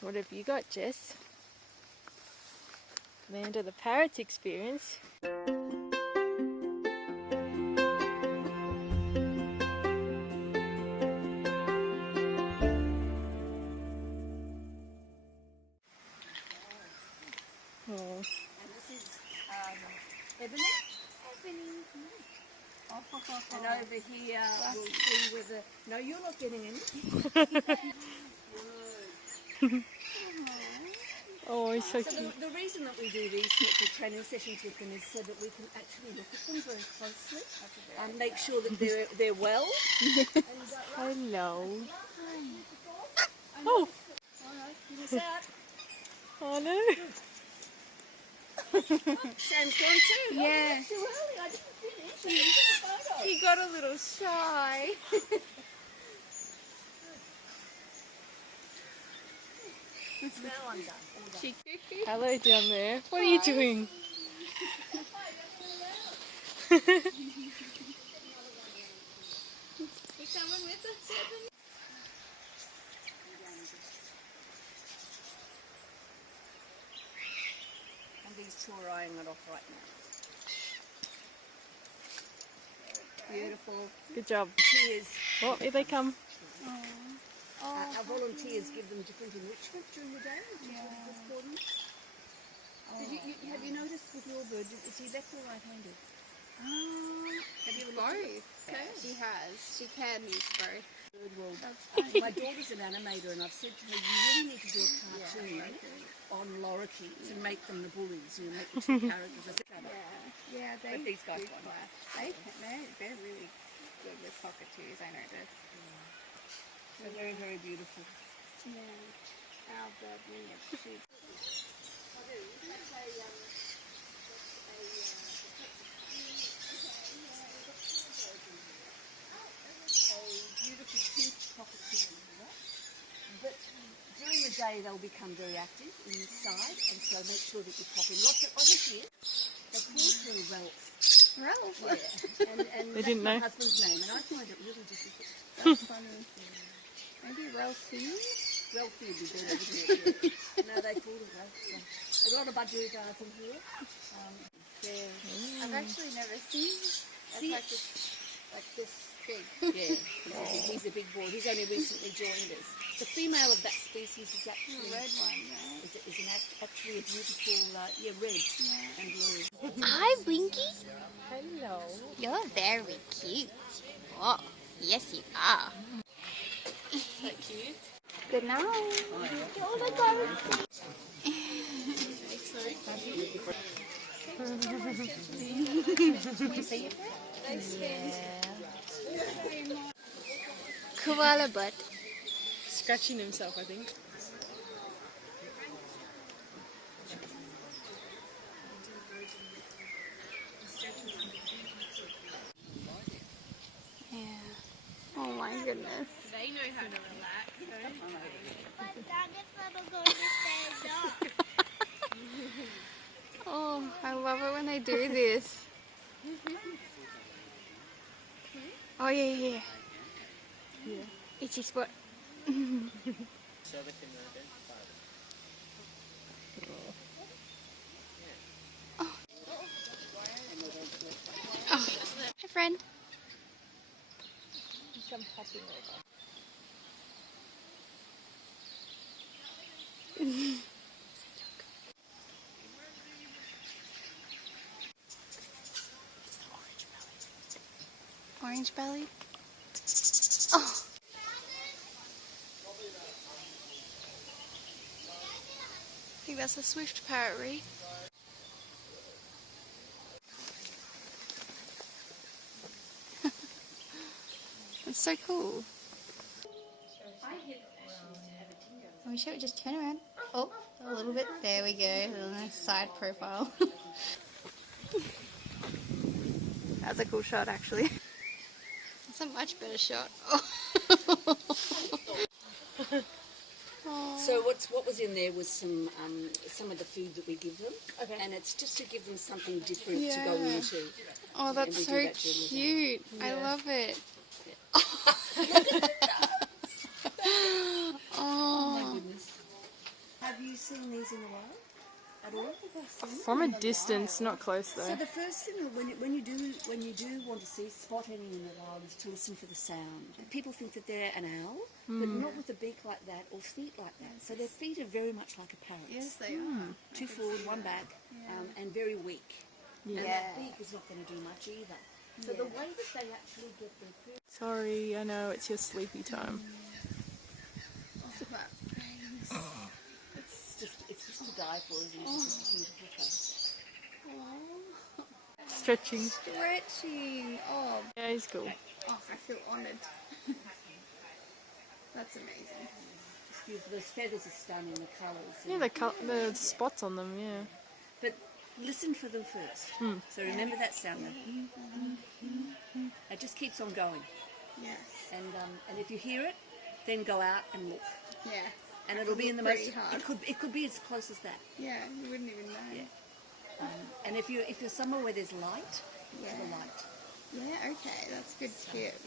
What have you got, Jess? Land of the Parrots Experience. Oh. And this is ebony. And over here we'll see whether... No, you're not getting any. Oh, he's so So cute. the reason that we do these sorts of training sessions with them is so that we can actually look at them very closely and make sure that they're well. Hello. Oh. What's that? Oh no. Sam's gone too. Yeah. Too early. I didn't finish. He got a little shy. Now I'm done. Hello down there. What are you doing? You coming with us? And these two are eyeing it off right now. Beautiful. Good job. Cheers. Oh, here they come. Our volunteers give them different enrichment during the day. For them. Have you noticed with your bird, is he left or right-handed? Have you ever Both. She has. She can use both. Bird world. My daughter's an animator, and I've said to her, you really need to do a cartoon on lorikeets and make them the bullies. You know, make the two characters. I said, Yeah, they but these guys do won't. clash. They're really good with cockatoos, I noticed. They're very, very beautiful. Yeah. Our bird needs sheep. A beautiful pink cockatoo. But during the day they'll become very active inside, and so make sure that you pop in lots of here. They're called her Ralph. Ralph. Yeah. And They that's didn't my know. husband's name, and I find it really difficult. That's funny. Maybe Ralphie? Ralphie would be better, wouldn't it? No, they call it Ralph. So. A lot of budgerigars in here. I've actually never seen like this big. Yeah, he's a big boy. He's only recently joined us. The female of that species is actually The red one, right? actually a beautiful, red and blue. Hi, Winky. Hello. You're very cute. Oh, yes, you are. So cute. Good night. Oh my God. Koala butt. Scratching himself, I think. Yeah. Oh my goodness. They know how to relax. Oh, I love it when they do this. Oh yeah. Itchy spot. Oh, hi friend. Some hopping over. Orange belly. Oh. I think that's a swift parrot. That's so cool. I wish I would just turn around. Oh, a little bit. There we go. A little nice side profile. That's a cool shot, actually. That's a much better shot. Oh. So what was in there was some of the food that we give them, and it's just to give them something different to go into. Oh, that's we do so that during the day. cute. I love it. Oh my Oh, goodness. you seen these in the wild at all? From a distance, not close So though. the first thing when you do want to spot any in the wild is to listen for the sound. People think that they're an owl, but not with a beak like that or feet like that. So their feet are very much like a parrot's. Yes, they are. 2 forward, 1 back, and very weak. And that beak is not going to do much either. So the way that they actually get their food. Sorry, I know it's your sleepy time. Look at that face. It's just to die for, isn't it? It's just a beautiful face. Stretching. Stretching. Oh, Yeah, he's cool. I feel honoured. That's amazing. Just beautiful. Those feathers are stunning, the colours. Yeah, the spots on them, yeah. But listen for them first. So remember that sound. It just keeps on going. Yes. And if you hear it, then go out and look. Yeah. And it'll be in the most. Hard. It could be as close as that. Yeah, you wouldn't even know. Yeah. And if you're somewhere where there's light, look for the light. Yeah, okay, that's good tip.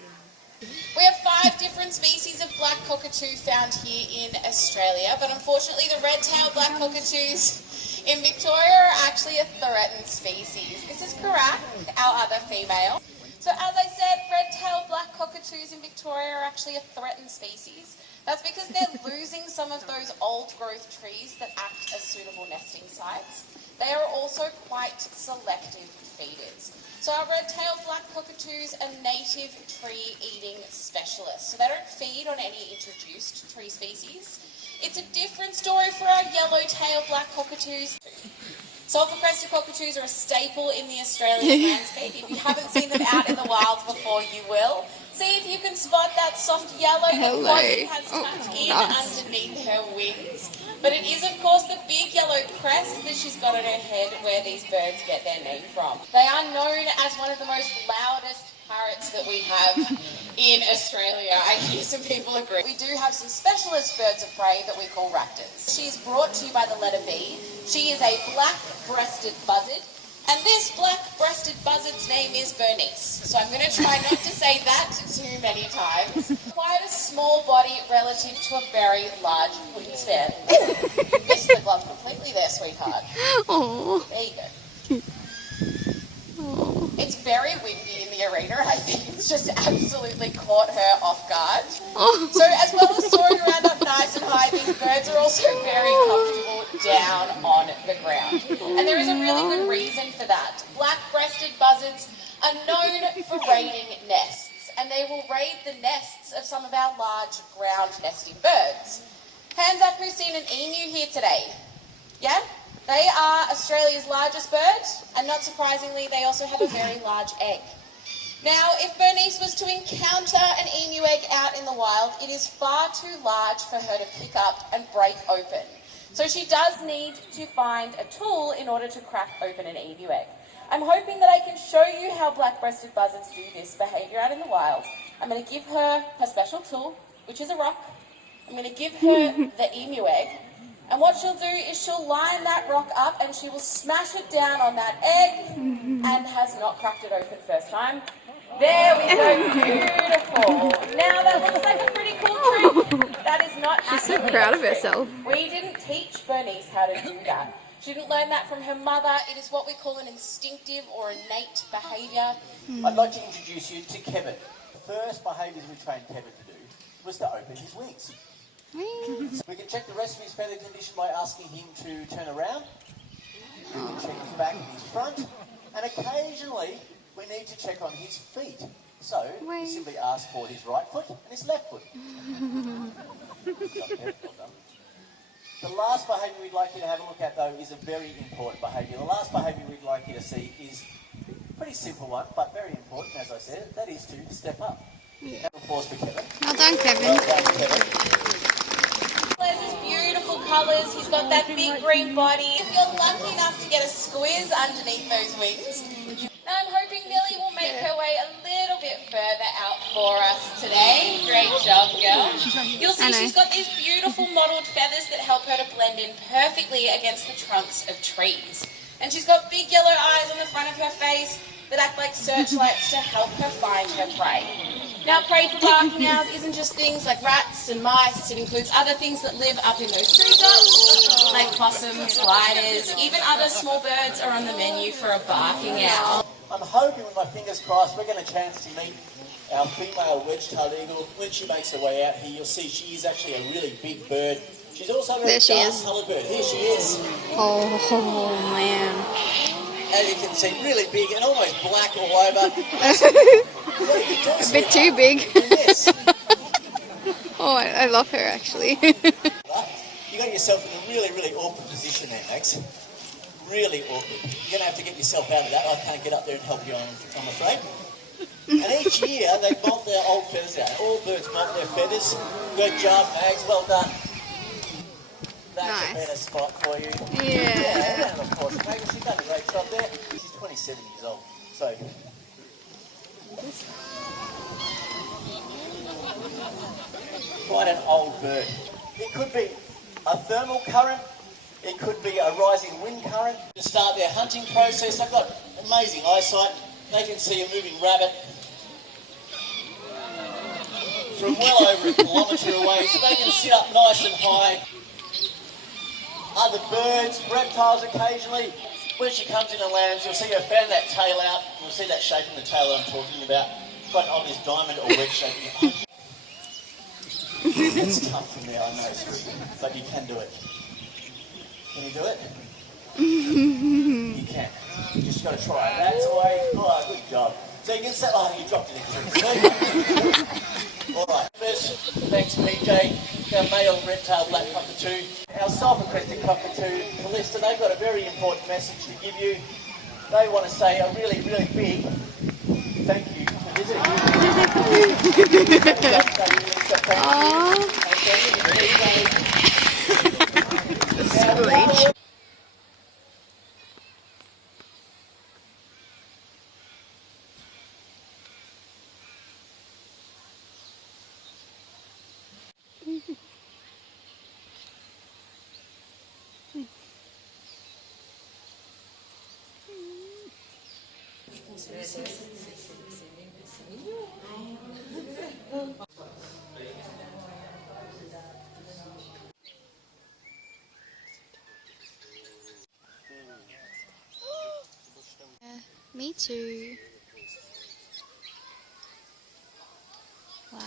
We have 5 different species of black cockatoo found here in Australia, but unfortunately the red-tailed black cockatoos in Victoria are actually a threatened species. This is Parrot, our other female. So as I said, red-tailed black cockatoos in Victoria are actually a threatened species. That's because they're losing some of those old-growth trees that act as suitable nesting sites. They are also quite selective feeders. So our red-tailed black cockatoos are native tree-eating specialists. So they don't feed on any introduced tree species. It's a different story for our yellow-tailed black cockatoos. Sulphur-crested cockatoos are a staple in the Australian landscape. If you haven't seen them out in the wild before, you will. See if you can spot that soft yellow that Bozzy has tucked in underneath her wings. But it is, of course, the big yellow crest that she's got on her head where these birds get their name from. They are known as one of the most loudest parrots that we have in Australia. I hear some people agree. We do have some specialist birds of prey that we call raptors. She's brought to you by the letter B. She is a black-breasted buzzard. And this black-breasted buzzard's name is Bernice. So I'm going to try not to say that too many times. Quite a small body relative to a very large wingspan. You missed the glove completely there, sweetheart. Oh. There you go. It's very windy in the arena. I think it's just absolutely caught her off guard. So as well as soaring around up nice and high, these birds are also very comfortable down on the ground. And there is a really good reason for that. Black-breasted buzzards are known for raiding nests, and they will raid the nests of some of our large ground nesting birds. Hands up who's seen an emu here today? Yeah? They are Australia's largest bird, and not surprisingly, they also have a very large egg. Now, if Bernice was to encounter an emu egg out in the wild, it is far too large for her to pick up and break open. So she does need to find a tool in order to crack open an emu egg. I'm hoping that I can show you how black-breasted buzzards do this behaviour out in the wild. I'm going to give her her special tool, which is a rock. I'm going to give her the emu egg. And what she'll do is she'll line that rock up and she will smash it down on that egg and has not cracked it open first time. There we go, beautiful. Now that looks like a pretty cool trick. That is not She's so proud of herself. We didn't teach Bernice how to do that. She didn't learn that from her mother. It is what we call an instinctive or innate behaviour. I'd like to introduce you to Kevin. The first behaviours we trained Kevin to do was to open his wings. We can check the rest of his feather condition by asking him to turn around. We can check his back and his front. And occasionally, we need to check on his feet. So, we simply ask for his right foot and his left foot. Well done. The last behaviour we'd like you to have a look at, though, is a very important behaviour. The last behaviour we'd like you to see is a pretty simple one, but very important, as I said. That is to step up. Yeah. Applause for Kevin. Well done, Kevin. Well done, Kevin. There's his beautiful colours. He's got that big green body. If you're lucky enough to get a squiz underneath those wings. Now I'm hoping Millie will make her way a little bit further out for us today. Great job, girl. You'll see she's got these beautiful mottled feathers that help her to blend in perfectly against the trunks of trees. And she's got big yellow eyes on the front of her face that act like searchlights to help her find her prey. Now, prey for barking owls isn't just things like rats, rats and mice. It includes other things that live up in those treetops, like possums, gliders, even other small birds are on the menu for a barking owl. I'm hoping with my fingers crossed we're going to chance to meet our female wedge-tailed eagle. When she makes her way out here, you'll see she is actually a really big bird. She's also a very dark-coloured bird. Here she is. Oh man. As you can see, really big and almost black all over. A bit too big. Oh, I love her actually. You got yourself in a really, really awkward position there, Max. Really awkward. You're going to have to get yourself out of that. I can't get up there and help you, I'm afraid. And each year they bolt their old feathers out. All birds bolt their feathers. Good job, Max. Well done. That's Nice. a better spot for you. Yeah. And of course, Max, she's done a great job there. She's 27 years old. So. Quite an old bird. It could be a thermal current. It could be a rising wind current. To start their hunting process, they've got amazing eyesight. They can see a moving rabbit from well over a kilometre away, so they can sit up nice and high. Other birds, reptiles occasionally. When she comes in and lands, you'll see her fan that tail out. You'll see that shape in the tail that I'm talking about. Quite an obvious diamond or wedge shape. It's tough from there, I know, but you can do it. Can you do it? You can. You just got to try it. That's the way. Oh, good job. So you can say, oh, you dropped it in. All right. First, thanks, PJ. Our male red-tailed black cockatoo. Our sulphur-crested cockatoo, Callista, they've got a very important message to give you. They want to say a really, really big thank you for visiting. Screech. Me too. Wow.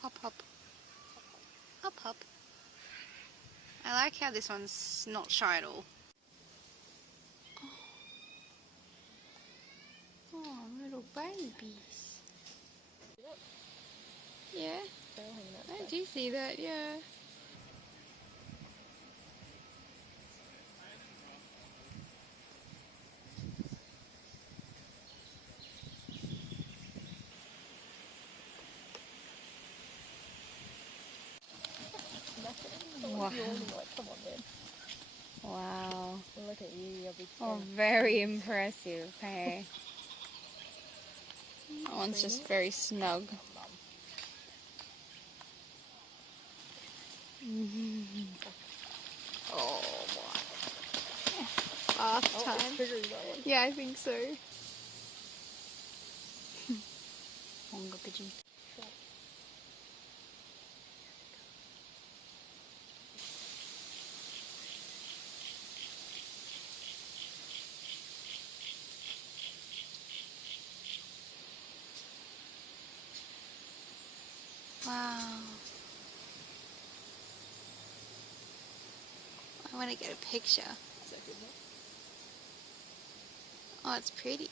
Hop, hop. Hop, hop. I like how this one's not shy at all. Oh, little babies. Yeah, I do see that, yeah. Wow. Wow. Look at you, you're big. Oh, very impressive, hey. That one's just very snug. Oh boy. Bath time. Yeah, I think so. Mongo pigeon. Wow. I want to get a picture. Oh, it's pretty.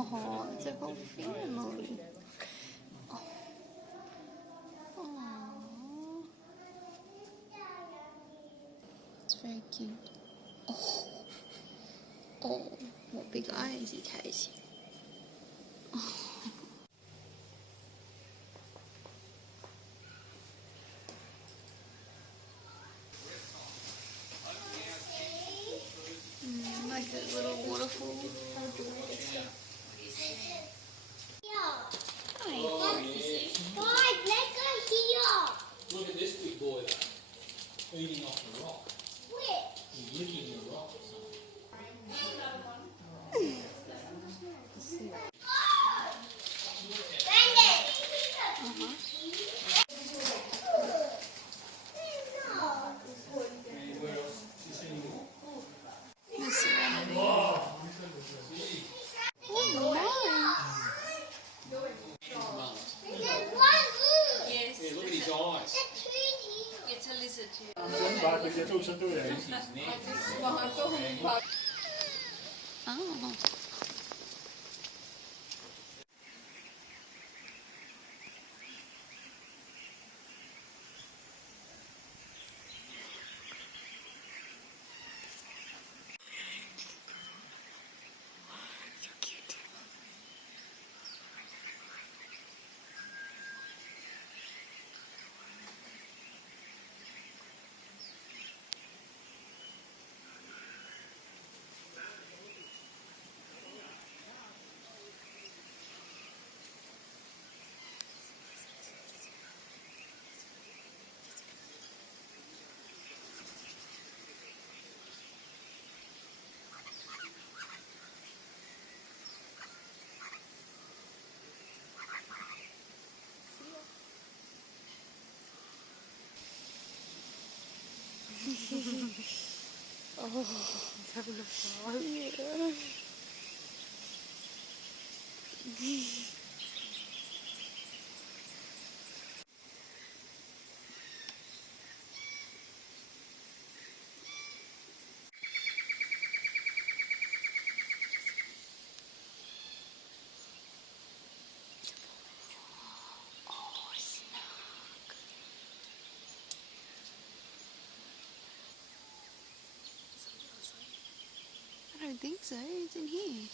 Oh, it's a whole family. Oh. Aww. It's very cute. Oh. Oh, what big eyes it has. Like a little waterfall. Look at this big boy though, eating off the rock. He's licking the rock or something. Anywhere else? Do you see any more? The serenity. Yeah, look at his eyes. It's a lizard too. His neck. Oh. Oh, it's having a pause. Yeah. I don't think so. It's in here.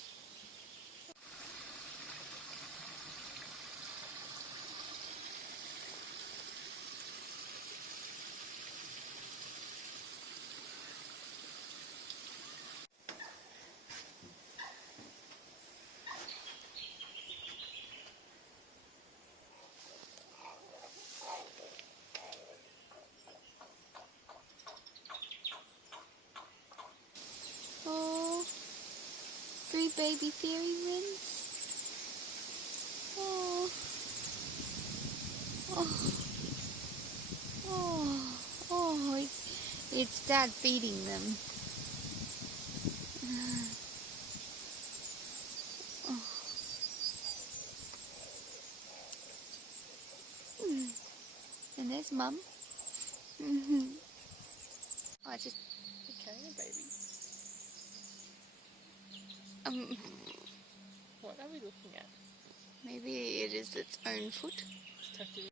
Oh, 3 baby fairy wrens. Oh, oh, oh, oh! It's Dad feeding them. Oh. And there's Mum. Oh, it's just Okay, baby. What are we looking at? maybe it is its own foot. It's tucked in.